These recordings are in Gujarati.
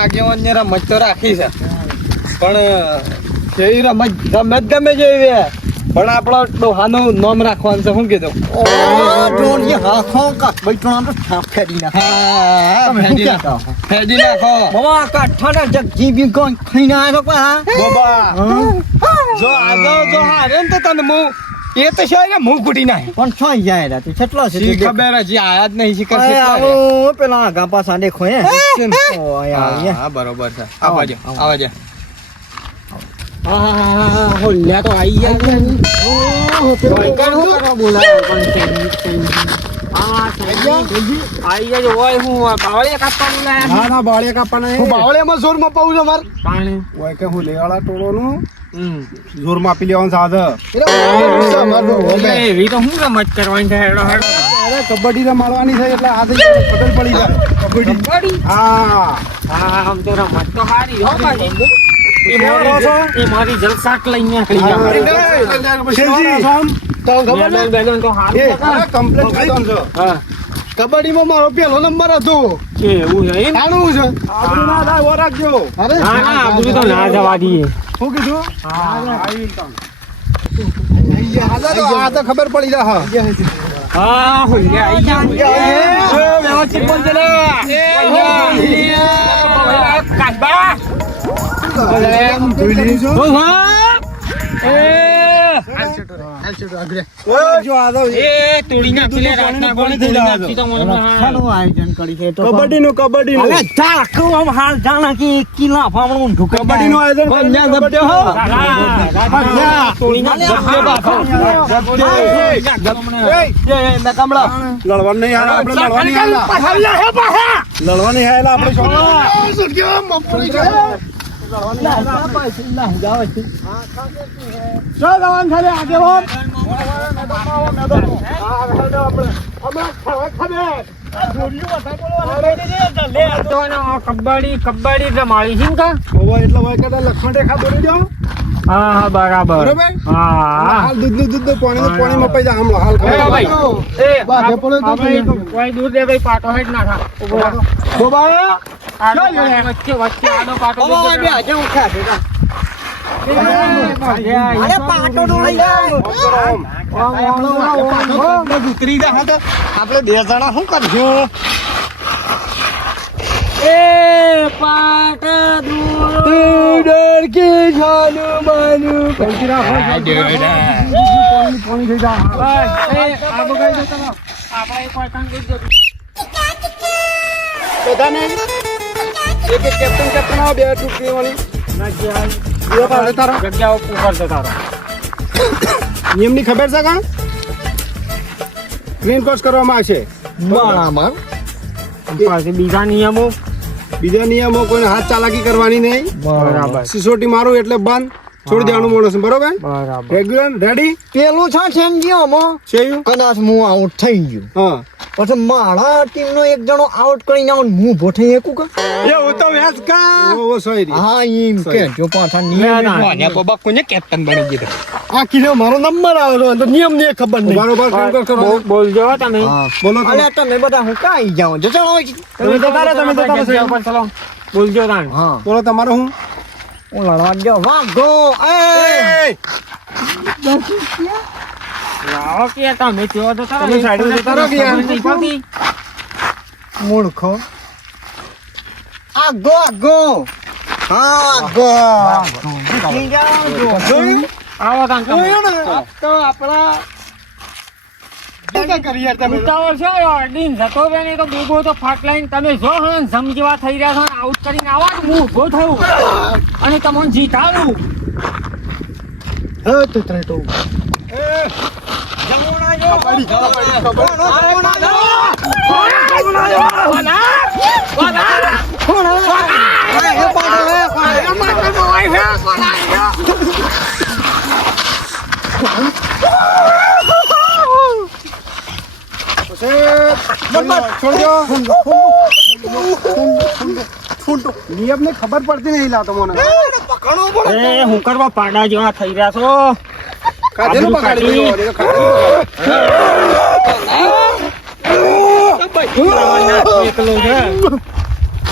આગેવાનને રમત તો રાખી છે પણ કેવી રમત ગમે જેવી પણ આપણો ડોહાનું નામ રાખવાનું છે શું કીધું ફેડી નાખો બાબા કાઠાના જગજી બી કોણ ખાઈને આવ્યો પા બાબા જો હારે ને તો તને હું એ તો શાયદ મું કુટી નાખે પણ છો જાય તું કેટલો છે ખબર હજી આયા જ નહીં શીખર આવો પેલા આગા પાછા દેખો હે હા બરોબર છે આવાજો હોલ્યા તો આઈ ગયા બાવળિયામાં જોર મપાવું છે મારે હોય કે હું લેવાળા ટોળોનું જોર માપી લેવાનું સાધે એવી તો હું રમત કરવાની થાય અરે કબડ્ડી રમાડવાની છે એટલે આજે ખબર પડી જાય કબડ્ડી હા આમ તો રમત તો હારી હો પાછી એ મારી જલસાટ લઈને નીકળી કબડ્ડીમાં મારો પેલો નંબર હતો એવું છે એમ આનું છે આબરૂ ના થાય વો રાખજો અરે આપણું તો ના જવા દઈએ શું કીધું આ તો ખબર પડી જાય હા હોલ્યા આઈ ગયા વ્યવસ્થિત બોલ ચલે કાસબા કબડ્ડી નું હાલ જાણા કે કિલ્લા ફામણું કબડ્ડી નું આયોજન લડવાનું નહીં હાલ આપણે લડવાની હાલ આપણે કબડ્ડી રમાડી છે એટલે લક્ષ્મણ રેખા દોરી દો હા બરાબર બરોબર હા હાલ દૂધ પાણી મપાઈ જાય હમણાં હાલ કોઈ દૂધ દે ભાઈ પાટો હેડ નાખા વચ્ચે આડો પાટો ઉતરી જા તો આપણે 2 જણા શું કરશું ડર કે જાનું માનું બધાને એક કેપ્ટન આવો 2 ટુકડી વાળી જગ્યા ઉપર છે તારો નિયમની ખબર છે કાં ક્લીન કોર્સ કરવામાં આવશે પછી બીજા નિયમો બીજા નિયમો કોઈને હાથ ચાલાકી કરવાની નહીં બરાબર સિસોટી મારું એટલે બંધ છોડી દેવાનું માણસ બરોબર બરાબર રેગ્યુલર રેડી પેલું છે છે કદાચ હું આઉટ થઈ ગયું હા પછી મારા ટીમ નો એક જણો આઉટ કરીને આવું હું ભોઠી એકું કે એવું તો વેસ કા ઓ સોરી હા એમ કે જો પાછા નિયમ મોને બાબા કોને કેપ્ટન બની દીધો આ કિલો મારો નંબર આવેલો તો નિયમ ની ખબર નહીં બરોબર ક્લીન કોર્સ કરો બોલજો તમે બોલો અલે તમે બધા હું કાઈ જાઓ જો ચલો તમે જતા રહો ચલો બોલજો તાણ હા બોલો તમારો હું લડવા જો વાગો એ લાવો કે તમે જો તો તમે સાઈડ જતા રહો કે યાર. મૂર્ખો આગો આગો આવો તાન તો આપણા શું કરી યાર તમે ઉતાવળ છે ડીન જતો બે ને તો બૂબો તો ફાટ લાઈન તમે જો હન સમજવા થઈ રહ્યા છો આઉટ કરીને આવો હું ઊભો થયું અને તમને જીતાડું તો ત્રેટો નિયમ ને ખબર પડતી નહીં લાતો મને હું કરવા પાડા જેવા થઈ રહ્યા છો કાજેનું પકડી દીધો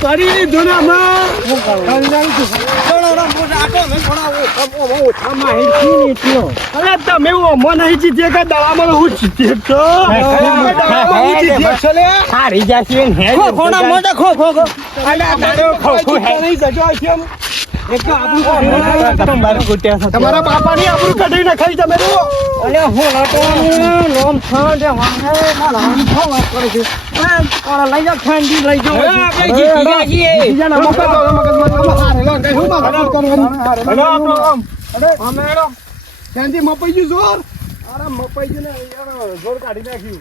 કરી લીધું ને અમે. અરે તમે ઓમો નહીં જીતીએ કે દવામાં હું જીતીએ તો હું જીતીએ છો લે. હારી જાશે ને હે અલે આ દાડો ખોખું હે નહીં જજો છે એમ. એક તો આબરૂ તમારા ગુટ્યા છે. તમારા બાપાની આબરૂ કાઢી નાખી તમે તો. અલે હું લોમ છાંડે વાંહે મારા આમ વાત કરે છે ઓલા લઈ જાઓ ઠંડી લઈ જાઓ આપણે જીતી ગયા છીએ બીજાના મગજમાં હારેલો કઈ હું મારા કરવાનું. હલો આપણો આમ અમે એનો ત્યાંથી મપાઈ ગયું જોર અરે મપાઈ ગયું ને યાર જોર કાઢી નાખ્યું